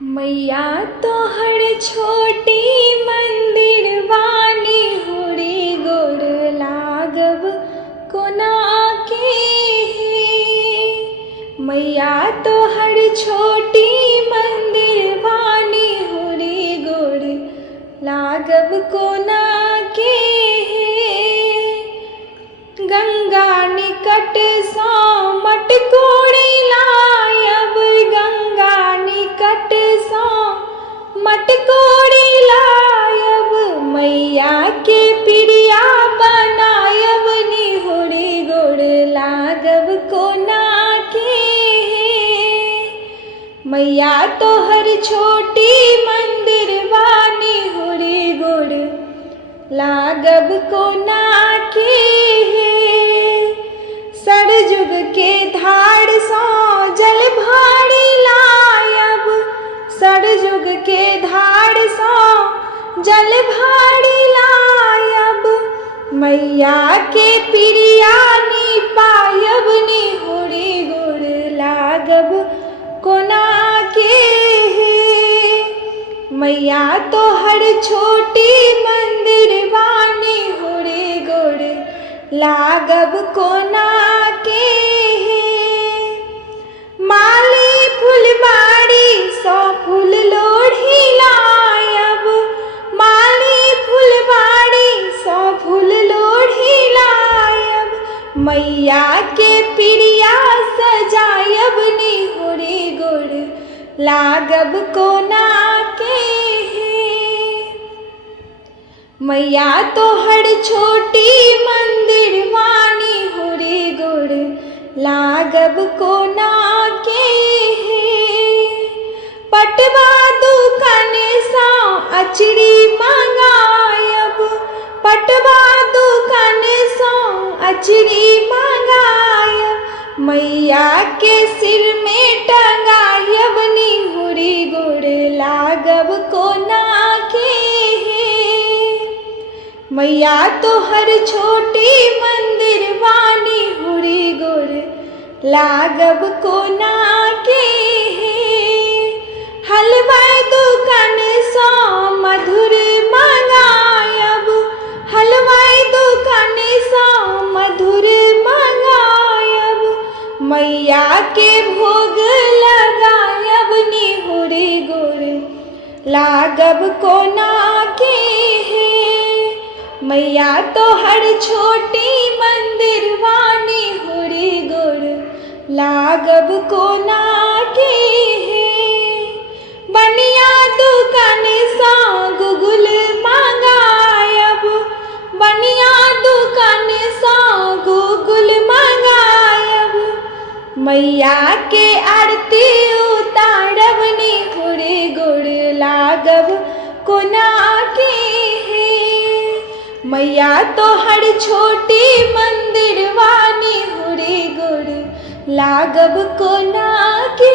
मैया तोहर छोटी मंदिर वानी हुरी गोर लागब कोना के हे। मैया तोहर छोटी मंदिर वानी हुरी गोर लागब कोना के हे। गंगा निकट सँ मटकोरी लायब, गंगा निकट सँ मटकोरी लायब। मैया के पिरिया बनायब, निहुरी गोर लागब कोना के हे। मैया तोहर छोटी मंदिर वानी हुरी गोर लागब कोना के हे। सरजुग के धार सँ जल भारी लायब, सरजुग के धार सँ जल भारी लायब। मैया के पिरिया पायब, निहुरी गोर लागब कोना के हे। मैया तोहर छोटी मंदिर वानी हुरी गोर लागब कोना के हे। माली फुलबाड़ी सँ फूल लोढ़ी लायब, माली फुलबाड़ी सँ फूल लोढ़ी लायब। मैया के पिरिया सजायब, निहुरी गोर लागब कोना के हे। मैया तोहर छोटी मंदिर वानी हुरी गोर लागब कोना के हे। पटवा दुकान सँ अचरी मंगायब, पटवा दुकान सँ अचरी मंगायब। मैया के सिर में टंगायब, निहुरी गोर लागब कोना के हे। मैया तोहर छोटी मंदिर वानी हुरी गोर लागब कोना के हे। हलवाई दुकान सँ मधुर मंगायब, हलवाई दुकान सँ मधुर मंगायब। मैया के भोग लगायब, निहुरी गोर लागब कोना के हे। मैया तोहर छोटी मंदिर वानी हुरी गोर लागब कोना के हे। बनिया दुकान सँ गुगुल मंगायब, बनिया दुकान सँ गुगुल मंगायब। मैया के आरती उतारब, निहुरी गोर लागब कोना के हे। मैया तोहर छोटी मंदिर वानी हुरी गोर लागब कोना के